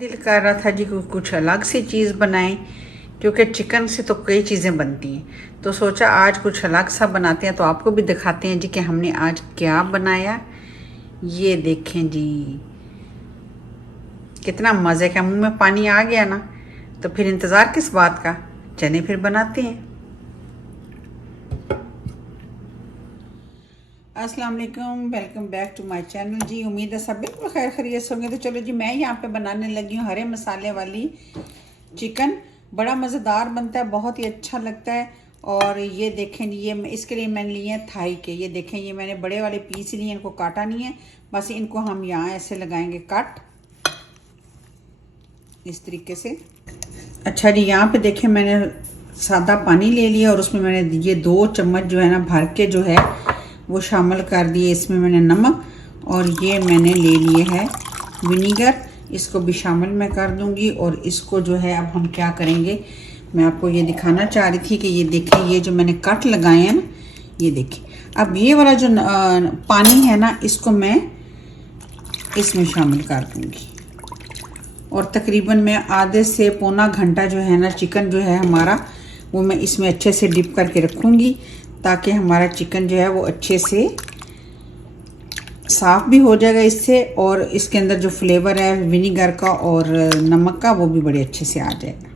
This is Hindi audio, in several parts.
दिल कर रहा था जी कुछ अलग सी चीज़ बनाएं, क्योंकि चिकन से तो कई चीज़ें बनती हैं। तो सोचा आज कुछ अलग सा बनाते हैं, तो आपको भी दिखाते हैं जी कि हमने आज क्या बनाया। ये देखें जी, कितना मज़े का, मुंह में पानी आ गया ना। तो फिर इंतज़ार किस बात का, चलें फिर बनाते हैं। अस्सलाम वालेकुम, welcome back to my channel जी। उम्मीद है सब बिल्कुल खैर खैरियत से होंगे। तो चलो जी, मैं यहाँ पे बनाने लगी हूँ हरे मसाले वाली चिकन। बड़ा मज़ेदार बनता है, बहुत ही अच्छा लगता है। और ये देखें जी, ये इसके लिए मैंने लिए हैं थाई के। ये देखें, ये मैंने बड़े वाले पीस लिए, इनको काटा नहीं है, बस इनको हम यहाँ ऐसे लगाएंगे कट, इस तरीके से। अच्छा जी, यहाँ पे देखें मैंने सादा पानी ले लिया और उसमें मैंने ये 2 चम्मच जो है ना भर के जो है वो शामिल कर दिए। इसमें मैंने नमक और ये मैंने ले लिए है विनीगर, इसको भी शामिल मैं कर दूंगी। और इसको जो है अब हम क्या करेंगे, मैं आपको ये दिखाना चाह रही थी कि ये देखें, ये जो मैंने कट लगाए हैं ना, ये देखें। अब ये वाला जो पानी है ना, इसको मैं इसमें शामिल कर दूंगी। और तकरीबन मैं आधे से पौना घंटा जो है ना चिकन जो है हमारा, वो मैं इसमें अच्छे से डिप करके रखूँगी, ताकि हमारा चिकन जो है वो अच्छे से साफ़ भी हो जाएगा इससे, और इसके अंदर जो फ्लेवर है विनीगर का और नमक का वो भी बड़े अच्छे से आ जाएगा।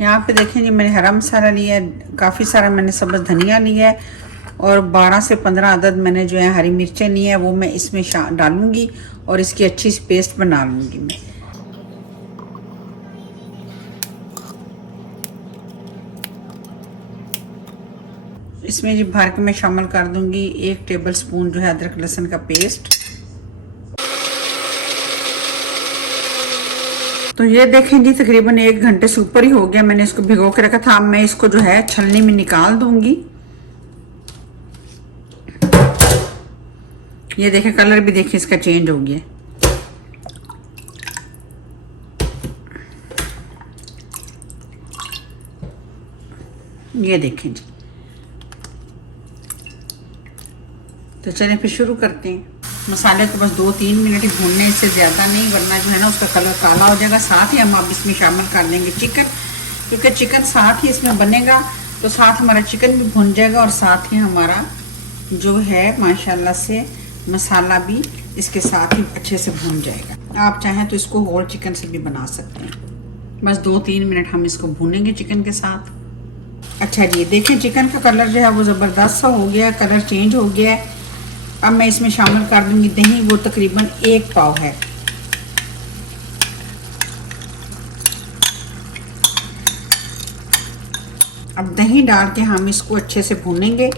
यहाँ पे देखें जी, मैंने हरा मसाला लिया है, काफ़ी सारा मैंने सब्ज़ धनिया लिया है, और 12 से 15 अदद मैंने जो है हरी मिर्चें ली है, वो मैं इसमें डालूँगी और इसकी अच्छी सी पेस्ट बना लूँगी मैं। इसमें जी भर के मैं शामिल कर दूंगी 1 टेबल स्पून जो है अदरक लहसुन का पेस्ट। तो ये देखें जी, तकरीबन 1 घंटे से ऊपर ही हो गया, मैंने इसको भिगो के रखा था। अब मैं इसको जो है छलनी में निकाल दूंगी। ये देखें, कलर भी देखिए इसका चेंज हो गया। ये देखें जी। तो चलें फिर शुरू करते हैं। मसाले तो बस 2-3 मिनट ही भूनने, इससे ज़्यादा नहीं, वरना जो है ना उसका कलर काला हो जाएगा। साथ ही हम अब इसमें शामिल कर देंगे चिकन, क्योंकि चिकन साथ ही इसमें बनेगा, तो साथ हमारा चिकन भी भुन जाएगा और साथ ही हमारा जो है माशाल्लाह से मसाला भी इसके साथ ही अच्छे से भून जाएगा। आप चाहें तो इसको होल चिकन से भी बना सकते हैं। बस 2-3 मिनट हम इसको भूनेंगे चिकन के साथ। अच्छा जी, देखिए चिकन का कलर जो है वो ज़बरदस्त सा हो गया, कलर चेंज हो गया है। अब मैं इसमें शामिल कर दूंगी दही, वो तकरीबन 1 पाव है। अब दही डाल के हम इसको अच्छे से भूनेंगे,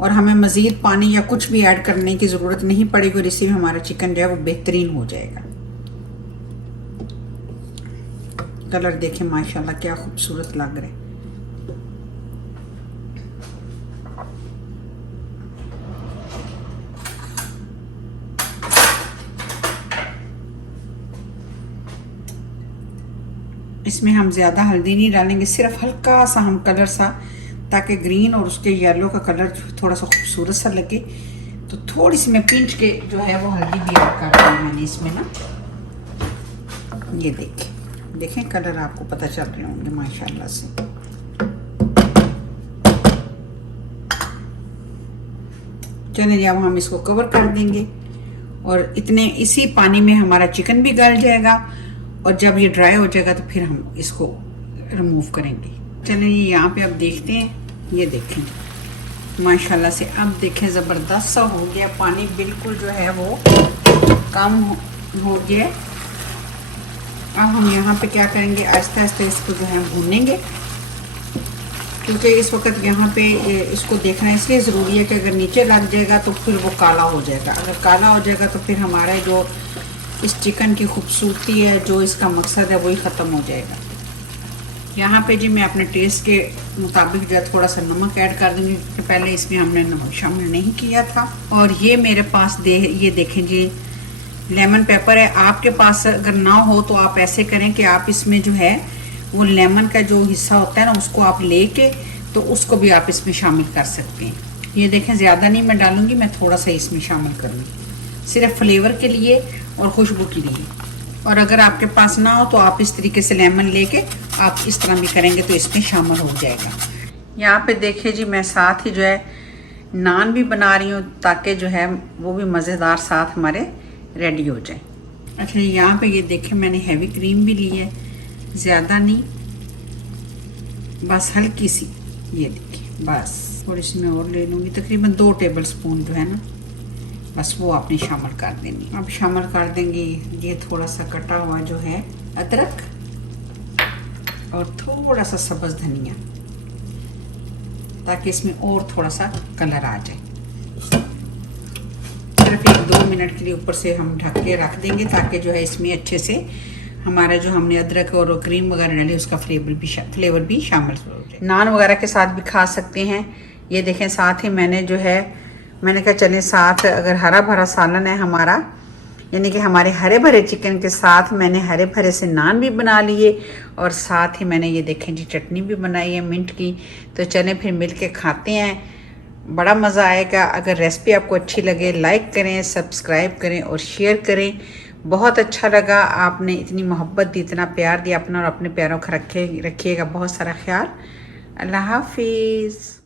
और हमें मज़ीद पानी या कुछ भी ऐड करने की ज़रूरत नहीं पड़ेगी, और इसी में हमारा चिकन जो है वो बेहतरीन हो जाएगा। कलर देखें माशाल्लाह क्या खूबसूरत लग रहा है। इसमें हम ज़्यादा हल्दी नहीं डालेंगे, सिर्फ हल्का सा हम कलर सा, ताकि ग्रीन और उसके येलो का कलर थोड़ा सा खूबसूरत सा लगे। तो थोड़ी सी मैं पिंच के जो है वो हल्दी भी ऐड कर दी मैंने इसमें ना। ये देखें कलर आपको पता चल रहे होंगे माशाल्लाह से। चलिए जी, अब हम इसको कवर कर देंगे, और इसी पानी में हमारा चिकन भी गल जाएगा, और जब ये ड्राई हो जाएगा तो फिर हम इसको रिमूव करेंगे। चलिए यहाँ पे अब देखते हैं। ये देखें माशाल्लाह से, अब देखें ज़बरदस्त सा हो गया, पानी बिल्कुल जो है वो कम हो गया। अब हम यहाँ पे क्या करेंगे, आहिस्ता आहिस्ता इसको जो है भूनेंगे, क्योंकि इस वक्त यहाँ पे इसको देखना इसलिए ज़रूरी है कि अगर नीचे लग जाएगा तो फिर वो काला हो जाएगा। अगर काला हो जाएगा तो फिर हमारा जो इस चिकन की खूबसूरती है, जो इसका मकसद है, वही ख़त्म हो जाएगा। यहाँ पे जी मैं अपने टेस्ट के मुताबिक जो है थोड़ा सा नमक ऐड कर दूँगी, क्योंकि पहले इसमें हमने नमक शामिल नहीं किया था। और ये मेरे पास ये देखें जी, लेमन पेपर है। आपके पास अगर ना हो तो आप ऐसे करें कि आप इसमें जो है वो लेमन का जो हिस्सा होता है ना, उसको आप लेके तो उसको भी आप इसमें शामिल कर सकते हैं। ये देखें, ज़्यादा नहीं मैं डालूँगी, मैं थोड़ा सा इसमें शामिल करूँगी, सिर्फ फ्लेवर के लिए और खुशबू के लिए। और अगर आपके पास ना हो तो आप इस तरीके से लेमन लेके आप इस तरह भी करेंगे तो इसमें शामिल हो जाएगा। यहाँ पे देखिए जी, मैं साथ ही जो है नान भी बना रही हूँ ताकि जो है वो भी मज़ेदार साथ हमारे रेडी हो जाए। अच्छा, यहाँ पे ये देखें मैंने हैवी क्रीम भी ली है, ज़्यादा नहीं, बस हल्की सी, ये देखिए, बस थोड़ी सी मैं और ले लूँगी, तकरीबन 2 टेबल स्पून जो है ना, बस वो आपने शामिल कर देनी। अब शामिल कर देंगे ये थोड़ा सा कटा हुआ जो है अदरक और थोड़ा सा सब्ज़ धनिया, ताकि इसमें और थोड़ा सा कलर आ जाए। सिर्फ 1-2 मिनट के लिए ऊपर से हम ढक के रख देंगे ताकि जो है इसमें अच्छे से हमारा जो हमने अदरक और क्रीम वगैरह डाली उसका फ्लेवर भी शामिल हो जाए। नान वगैरह के साथ भी खा सकते हैं। ये देखें, साथ ही मैंने जो है मैंने कहा चलें साथ अगर हरा भरा सालन है हमारा, यानी कि हमारे हरे भरे चिकन के साथ मैंने हरे भरे से नान भी बना लिए और साथ ही मैंने ये देखें जी चटनी भी बनाई है मिंट की। तो चलें फिर मिल के खाते हैं, बड़ा मज़ा आएगा। अगर रेसिपी आपको अच्छी लगे लाइक करें, सब्सक्राइब करें और शेयर करें। बहुत अच्छा लगा, आपने इतनी मोहब्बत दी, इतना प्यार दिया। अपना और अपने प्यारों का रखिएगा बहुत सारा ख्याल। अल्लाह हाफिज़।